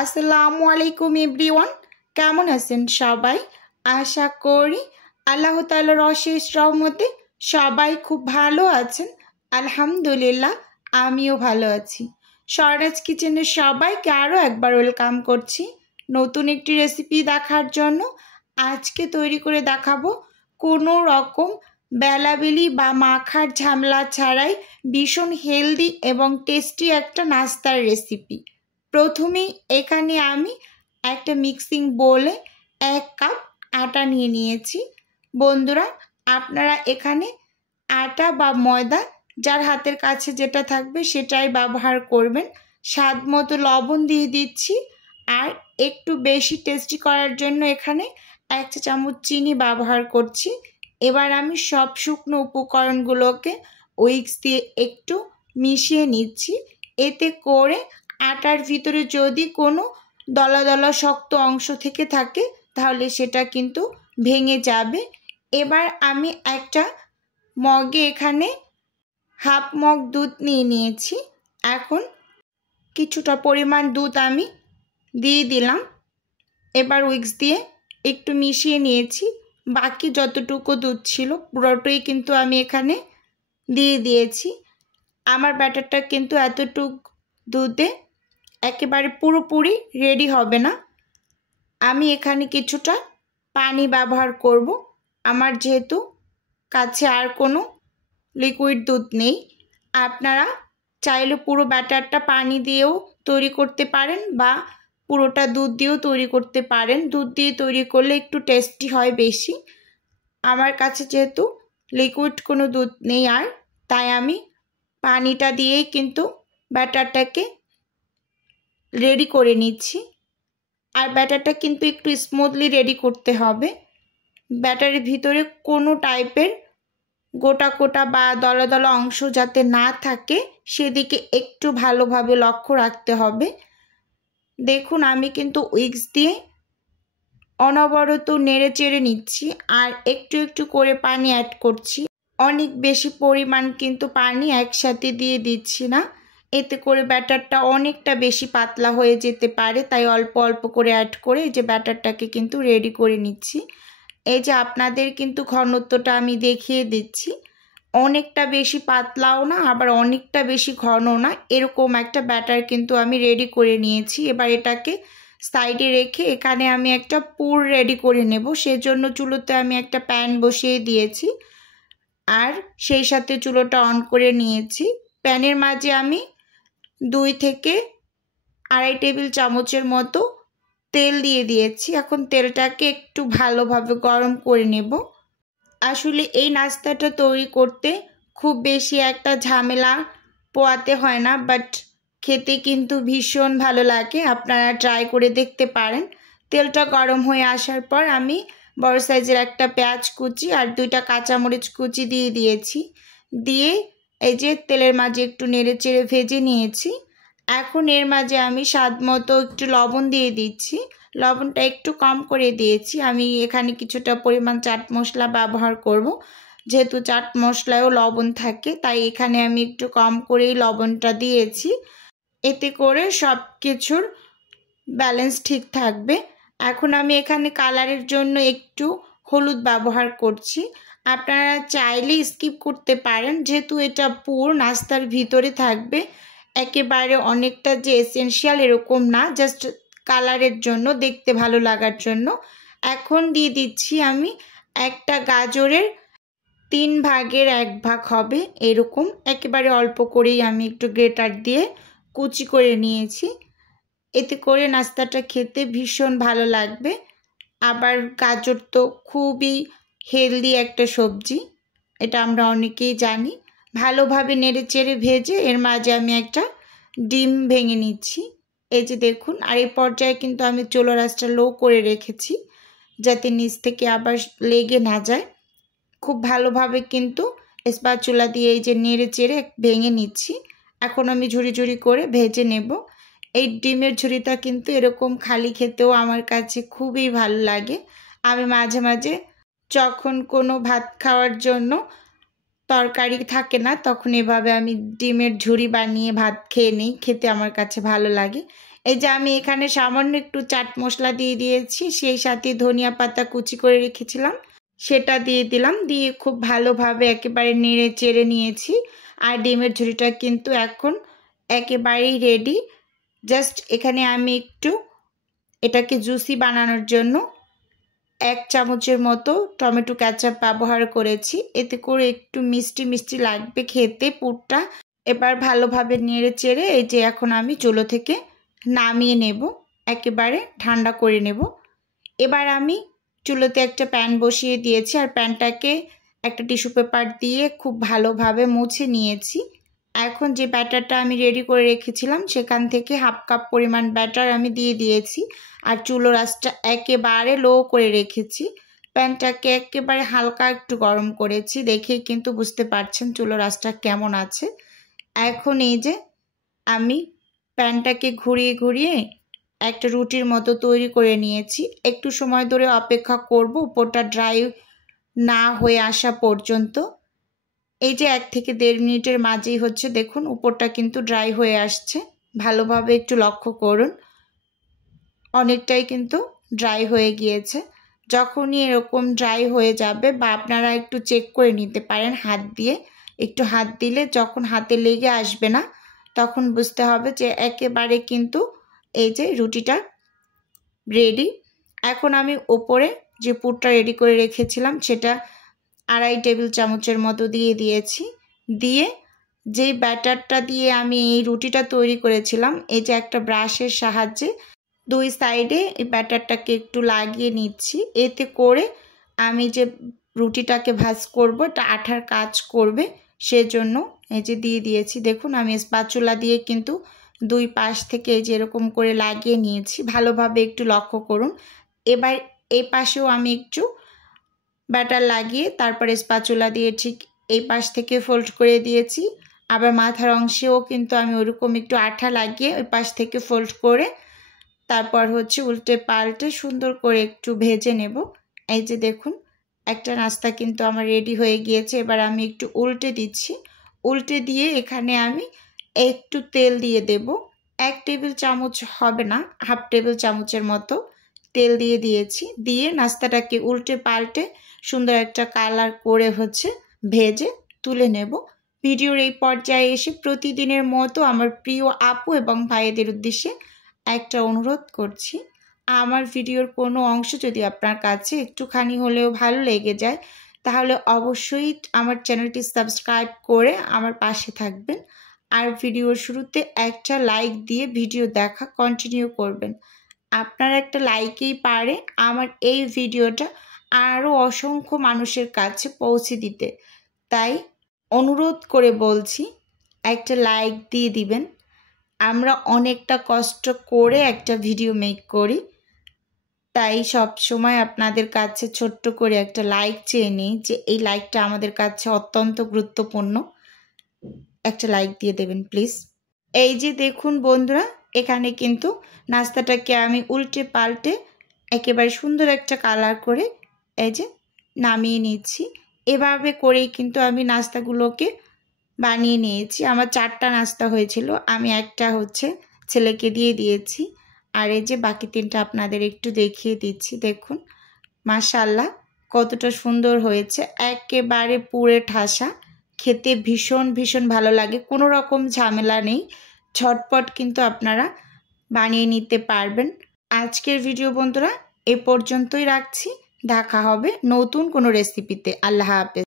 আসসালামু আলাইকুম এভরিওয়ান, কেমন আছেন সবাই? আশা করি আল্লাহ তাআলার অশেষ রহমতে সবাই খুব ভালো আছেন। আলহামদুলিল্লাহ, আমিও ভালো আছি। স্বরাজ কিচেনের সবাইকে আরও একবার ওয়েলকাম করছি নতুন একটি রেসিপি দেখার জন্য। আজকে তৈরি করে দেখাবো কোনো রকম বেলাবেলি বা মাখার ঝামেলা ছাড়াই ভীষণ হেলদি এবং টেস্টি একটা নাস্তার রেসিপি। প্রথমেই এখানে আমি একটা মিক্সিং বোলে 1 কাপ আটা নিয়ে নিয়েছি। বন্ধুরা, আপনারা এখানে আটা বা ময়দা যার হাতের কাছে যেটা থাকবে সেটাই ব্যবহার করবেন। স্বাদ মতো লবণ দিয়ে দিচ্ছি, আর একটু বেশি টেস্টি করার জন্য এখানে 1 চা চামচ চিনি ব্যবহার করছি। এবার আমি সব শুকনো উপকরণগুলোকে উইক্স দিয়ে একটু মিশিয়ে নিচ্ছি। এতে করে আটার ভিতরে যদি কোনো দলা দলা শক্ত অংশ থেকে থাকে তাহলে সেটা কিন্তু ভেঙে যাবে। এবার আমি একটা মগে এখানে হাফ মগ দুধ নিয়ে নিয়েছি। এখন কিছুটা পরিমাণ দুধ আমি দিয়ে দিলাম। এবার উইক্স দিয়ে একটু মিশিয়ে নিয়েছি। বাকি যতটুকু দুধ ছিল পুরোটাই কিন্তু আমি এখানে দিয়ে দিয়েছি। আমার ব্যাটারটা কিন্তু এতটুকু দুধে একেবারে পুরোপুরি রেডি হবে না। আমি এখানে কিছুটা পানি ব্যবহার করব। আমার যেহেতু কাছে আর কোনো লিকুইড দুধ নেই, আপনারা চাইলে পুরো ব্যাটারটা পানি দিয়েও তৈরি করতে পারেন বা পুরোটা দুধ দিয়েও তৈরি করতে পারেন। দুধ দিয়ে তৈরি করলে একটু টেস্টি হয় বেশি। আমার কাছে যেহেতু লিকুইড কোনো দুধ নেই আর, তাই আমি পানিটা দিয়েই কিন্তু ব্যাটারটাকে রেডি করে নিচ্ছি। আর ব্যাটারটা কিন্তু একটু স্মুথলি রেডি করতে হবে। ব্যাটারের ভিতরে কোনো টাইপের গোটা গোটা বা দলা দলা অংশ যাতে না থাকে সেদিকে একটু ভালোভাবে লক্ষ্য রাখতে হবে। দেখুন, আমি কিন্তু উইক্স দিয়ে অনবরত নেড়ে চেড়ে নিচ্ছি আর একটু একটু করে পানি অ্যাড করছি। অনেক বেশি পরিমাণ কিন্তু পানি একসাথে দিয়ে দিচ্ছি না, এতে করে ব্যাটারটা অনেকটা বেশি পাতলা হয়ে যেতে পারে। তাই অল্প অল্প করে অ্যাড করে এই যে ব্যাটারটাকে কিন্তু রেডি করে নিচ্ছি। এই যে আপনাদের কিন্তু ঘনত্বটা আমি দেখিয়ে দিচ্ছি, অনেকটা বেশি পাতলাও না আবার অনেকটা বেশি ঘনও না, এরকম একটা ব্যাটার কিন্তু আমি রেডি করে নিয়েছি। এবার এটাকে সাইডে রেখে এখানে আমি একটা পুর রেডি করে নেব। সেজন্য চুলোতে আমি একটা প্যান বসিয়ে দিয়েছি আর সেই সাথে চুলোটা অন করে নিয়েছি। প্যানের মাঝে আমি 2 থেকে 2.5 টেবিল চামচের মতো তেল দিয়ে দিয়েছি। এখন তেলটাকে একটু ভালোভাবে গরম করে নেব। আসলে এই নাস্তাটা তৈরি করতে খুব বেশি একটা ঝামেলা পোয়াতে হয় না, বাট খেতে কিন্তু ভীষণ ভালো লাগে। আপনারা ট্রাই করে দেখতে পারেন। তেলটা গরম হয়ে আসার পর আমি বড় সাইজের একটা পেঁয়াজ কুচি আর 2টা কাঁচামরিচ কুচি দিয়ে দিয়েছি। দিয়ে এই যে তেলের মাঝে একটু নেড়ে চেড়ে ভেজে নিয়েছি। এখন এর মাঝে আমি স্বাদ মতো একটু লবণ দিয়ে দিচ্ছি। লবণটা একটু কম করে দিয়েছি। আমি এখানে কিছুটা পরিমাণ চাট মশলা ব্যবহার করব। যেহেতু চাট মশলায়ও লবণ থাকে তাই এখানে আমি একটু কম করেই লবণটা দিয়েছি। এতে করে সব কিছুর ব্যালেন্স ঠিক থাকবে। এখন আমি এখানে কালারের জন্য একটু হলুদ ব্যবহার করছি। আপনারা চাইলে স্কিপ করতে পারেন, যেহেতু এটা পুর নাস্তার ভিতরে থাকবে। একেবারে অনেকটা যে এসেনশিয়াল এরকম না, জাস্ট কালারের জন্য, দেখতে ভালো লাগার জন্য। এখন দিয়ে দিচ্ছি আমি একটা গাজরের 3 ভাগের 1 ভাগ হবে এরকম, একেবারে অল্প করেই আমি একটু গ্রেটার দিয়ে কুচি করে নিয়েছি। এতে করে নাস্তাটা খেতে ভীষণ ভালো লাগবে। আবার গাজর তো খুবই হেলদি একটা সবজি, এটা আমরা অনেকেই জানি। ভালোভাবে নেড়ে চেড়ে ভেজে এর মাঝে আমি একটা ডিম ভেঙে নিচ্ছি। এই যে দেখুন, আর এই পর্যায়ে কিন্তু আমি চুলার আঁচটা লো করে রেখেছি যাতে নিচ থেকে আবার লেগে না যায়। খুব ভালোভাবে কিন্তু স্প্যাচুলা দিয়ে এই যে নেড়ে চেড়ে ভেঙে নিচ্ছি। এখন আমি ঝুড়ি ঝুড়ি করে ভেজে নেব। এই ডিমের ঝুড়িটা কিন্তু এরকম খালি খেতেও আমার কাছে খুবই ভালো লাগে। আমি মাঝে মাঝে যখন কোনো ভাত খাওয়ার জন্য তরকারি থাকে না, তখন এভাবে আমি ডিমের ঝুড়ি বানিয়ে ভাত খেয়ে নিই, খেতে আমার কাছে ভালো লাগে। এই যে আমি এখানে সামান্য একটু চাট মশলা দিয়ে দিয়েছি, সেই সাথে ধনিয়া পাতা কুচি করে রেখেছিলাম সেটা দিয়ে দিলাম, দিয়ে খুব ভালোভাবে একেবারে নেড়ে চেড়ে নিয়েছি। আর ডিমের ঝুড়িটা কিন্তু এখন একেবারেই রেডি। জাস্ট এখানে আমি একটু এটাকে জুসি বানানোর জন্য 1 চামচের মতো টমেটো কেচাপ ব্যবহার করেছি, এতে করে একটু মিষ্টি মিষ্টি লাগবে খেতে পুরটা। এবার ভালোভাবে নেড়ে চেড়ে এই যে এখন আমি চুলো থেকে নামিয়ে নেব, একেবারে ঠান্ডা করে নেব। এবার আমি চুলোতে একটা প্যান বসিয়ে দিয়েছি, আর প্যানটাকে একটা টিস্যু পেপার দিয়ে খুব ভালোভাবে মুছে নিয়েছি। এখন যে ব্যাটারটা আমি রেডি করে রেখেছিলাম সেখান থেকে 1/2 কাপ পরিমাণ ব্যাটার আমি দিয়ে দিয়েছি, আর চুলোর আঁচটা একেবারে লো করে রেখেছি। প্যানটাকে একেবারে হালকা একটু গরম করেছি, দেখেই কিন্তু বুঝতে পারছেন চুলোর আঁচটা কেমন আছে। এখন এই যে আমি প্যানটাকে ঘুরিয়ে ঘুরিয়ে একটা রুটির মতো তৈরি করে নিয়েছি। একটু সময় ধরে অপেক্ষা করব উপরটা ড্রাই না হয়ে আসা পর্যন্ত। এই যে 1 থেকে 1.5 মিনিটের মাঝেই হচ্ছে দেখুন উপরটা কিন্তু ড্রাই হয়ে আসছে, ভালোভাবে একটু লক্ষ্য করুন, অনেকটাই কিন্তু ড্রাই হয়ে গিয়েছে। যখনই এরকম ড্রাই হয়ে যাবে বা আপনারা একটু চেক করে নিতে পারেন হাত দিয়ে, একটু হাত দিলে যখন হাতে লেগে আসবে না তখন বুঝতে হবে যে একেবারে কিন্তু এই যে রুটিটা রেডি। এখন আমি ওপরে যে পুরটা রেডি করে রেখেছিলাম সেটা 2.5 টেবিল চামচের মতো দিয়ে দিয়েছি, দিয়ে যেই ব্যাটারটা দিয়ে আমি এই রুটিটা তৈরি করেছিলাম এই যে একটা ব্রাশের সাহায্যে 2 সাইডে এই ব্যাটারটাকে একটু লাগিয়ে নিচ্ছি, এতে করে আমি যে রুটিটাকে ভাজ করব এটা আঠার কাজ করবে, সেজন্য এই যে দিয়ে দিয়েছি। দেখুন আমি স্প্যাচুলা দিয়ে কিন্তু 2 পাশ থেকে এই যে এরকম করে লাগিয়ে নিয়েছি, ভালোভাবে একটু লক্ষ্য করুন। এবার এই পাশেও আমি একটু ব্যাটার লাগিয়ে তারপরে স্প্যাচুলা দিয়ে ঠিক এই পাশ থেকে ফোল্ড করে দিয়েছি। আবার মাথার অংশেও কিন্তু আমি ওরকম একটু আঠা লাগিয়ে ওই পাশ থেকে ফোল্ড করে তারপর হচ্ছে উল্টে পাল্টে সুন্দর করে একটু ভেজে নেব। এই যে দেখুন একটা নাস্তা কিন্তু আমার রেডি হয়ে গিয়েছে। এবার আমি একটু উল্টে দিচ্ছি, উল্টে দিয়ে এখানে আমি একটু তেল দিয়ে দেব, 1 টেবিল চামচ হবে না, 1/2 টেবিল চামচের মতো তেল দিয়ে দিয়েছি। দিয়ে নাস্তাটাকে উল্টে পাল্টে সুন্দর একটা কালার করে হচ্ছে ভেজে তুলে নেব। ভিডিওর এই পর্যায়ে এসে প্রতিদিনের মতো আমার প্রিয় আপু এবং ভাইদের উদ্দেশ্যে একটা অনুরোধ করছি, আমার ভিডিওর কোনো অংশ যদি আপনার কাছে একটুখানি হলেও ভালো লেগে যায় তাহলে অবশ্যই আমার চ্যানেলটি সাবস্ক্রাইব করে আমার পাশে থাকবেন, আর ভিডিওর শুরুতে একটা লাইক দিয়ে ভিডিও দেখা কন্টিনিউ করবেন। আপনার একটা লাইকেই পারে আমার এই ভিডিওটা আরও অসংখ্য মানুষের কাছে পৌঁছে দিতে, তাই অনুরোধ করে বলছি একটা লাইক দিয়ে দিবেন। আমরা অনেকটা কষ্ট করে একটা ভিডিও মেক করি, তাই সব সময় আপনাদের কাছে ছোট্ট করে একটা লাইক চেয়ে নিই যে এই লাইকটা আমাদের কাছে অত্যন্ত গুরুত্বপূর্ণ, একটা লাইক দিয়ে দেবেন প্লিজ। এই যে দেখুন বন্ধুরা এখানে কিন্তু নাস্তাটাকে আমি উল্টে পাল্টে একেবারে সুন্দর একটা কালার করে এই যে নামিয়ে নিচ্ছি। এভাবে করেই কিন্তু আমি নাস্তাগুলোকে বানিয়ে নিয়েছি। আমার 4টা নাস্তা হয়েছিল, আমি একটা হচ্ছে ছেলেকে দিয়ে দিয়েছি, আর এই যে বাকি 3টা আপনাদের একটু দেখিয়ে দিচ্ছি। দেখুন মাশাআল্লাহ কতটা সুন্দর হয়েছে, একেবারে পুরে ঠাসা, খেতে ভীষণ ভীষণ ভালো লাগে, কোনো রকম ঝামেলা নেই, ঝটপট কিন্তু আপনারা বানিয়ে নিতে পারবেন। আজকের ভিডিও বন্ধুরা এ পর্যন্তই রাখছি, দেখা হবে নতুন কোনো রেসিপিতে। আল্লাহ হাফেজ।